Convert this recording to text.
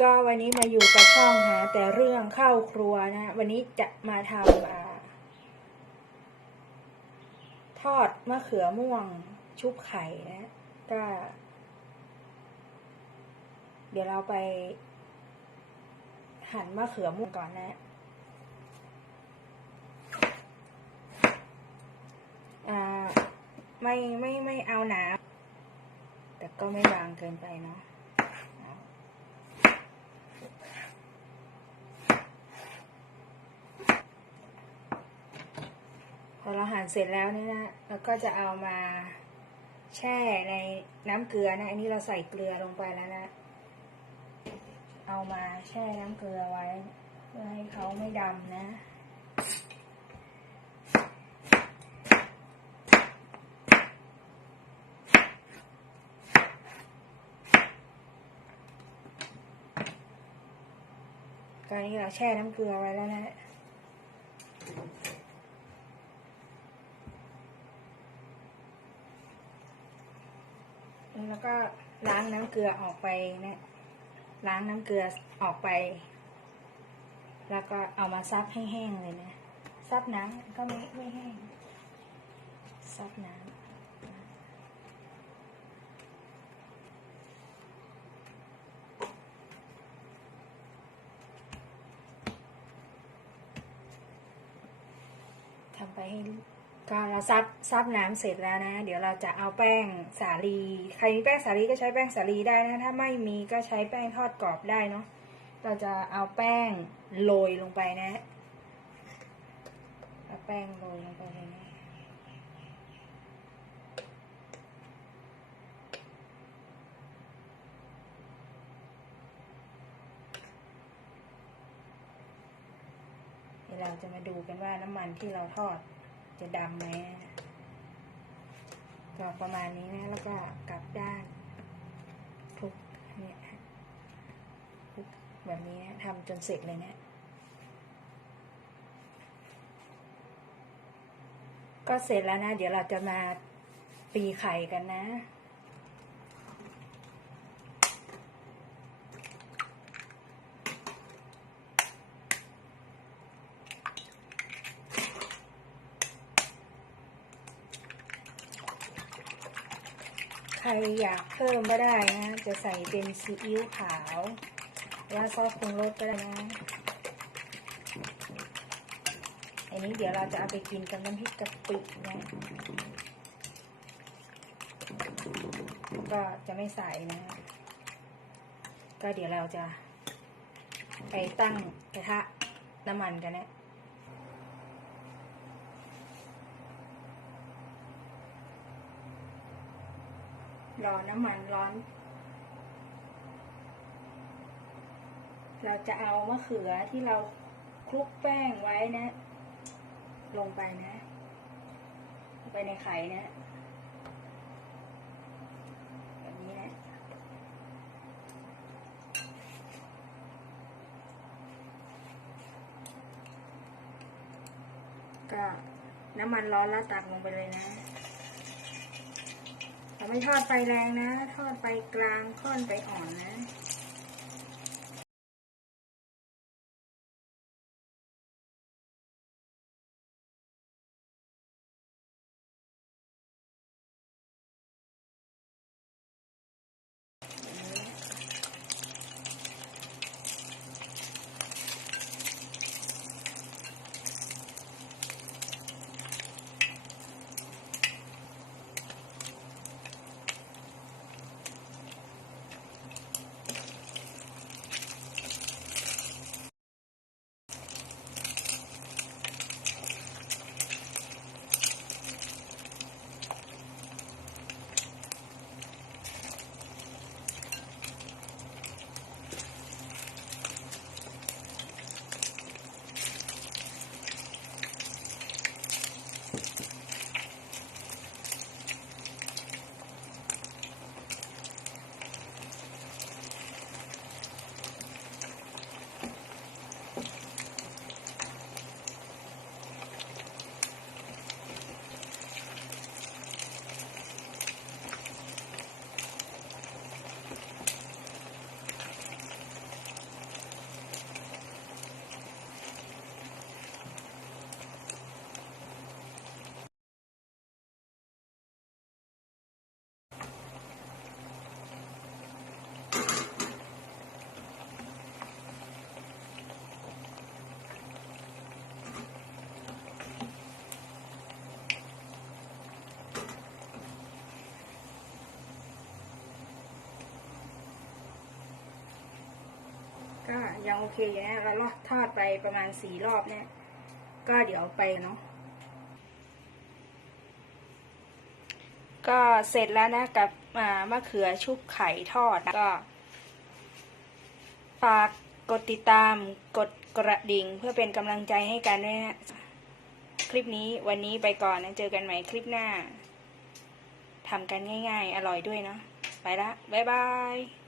ก็วันนี้มาอยู่กับช่องหาแต่เรื่องเข้าครัวนะ วันนี้จะมาทำอทอดมะเขือม่วงชุบไข่นะก็ เดี๋ยวเราไป หั่นมะเขือม่วงก่อนนะไม่ไม่ไม่เอาหนา แต่ก็ไม่บางเกินไปเนาะ พ อเราหั่นเสร็จแล้วเนี่ยนะเราก็จะเอามาแช่ในน้ำเกลือนะ อันนี้เราใส่เกลือลงไปแล้วนะ เอามาแช่น้ำเกลือไว้เพื่อให้เขาไม่ดำนะตอนนี้เราแช่น้ำเกลือไว้แล้วนะ แล้วก็ล้างน้ำเกลือออกไปนะล้างน้ำเกลือออกไป แล้วก็เอามาซับให้แห้งเลยนะซับน้ำก็ไม่ไม่แห้งซับน้ำทำไปให้ ก็เราซับซับน้ำเสร็จแล้วนะ เดี๋ยวเราจะเอาแป้งสาลี ใครมีแป้งสาลีก็ใช้แป้งสาลีได้นะ ถ้าไม่มีก็ใช้แป้งทอดกรอบได้เนาะ เราจะเอาแป้งโรยลงไปนะเอาแป้งโรยลงไปเลยนะเดี๋ยวเราจะมาดูกันว่าน้ำมันที่เราทอด จะดำไหมก็ประมาณนี้นะ แล้วก็กลับด้านทุกเนี่ยทุกแบบนี้นะทำจนเสร็จเลยนะก็เสร็จแล้วนะ เดี๋ยวเราจะมาตีไข่กันนะ ใครอยากเพิ่มก็ได้นะ จะใส่เป็นซีอิ๊วขาวหรือว่าซอสปรุงรสก็ได้นะ อันนี้เดี๋ยวเราจะเอาไปกินกับน้ำพริกกะปินะก็จะไม่ใส่นะ ก็เดี๋ยวเราจะไปตั้งกระทะน้ำมันกันนะ รอน้ำมันร้อน เราจะเอามะเขือที่เราคลุกแป้งไว้นะ ลงไปนะ ไปในไข่นะแบบนี้นะก็น้ำมันร้อนแล้วตักลงไปเลยนะ แต่ไม่ทอดไฟแรงนะ ทอดไฟกลางค่อนไปอ่อนนะ ก็ยังโอเคอยู่นะเราทอดไปประมาณสี่รอบเนี่ย ก็เดี๋ยวไปเนาะก็เสร็จแล้วนะกับมะเขือชุบไข่ทอดก็ฝากกดติดตามกดกระดิ่งเพื่อเป็นกำลังใจให้กันด้วยนะคลิปนี้วันนี้ไปก่อนนะเจอกันใหม่คลิปหน้าทำกันง่ายๆ อร่อยด้วยเนาะไปละ บ๊ายบาย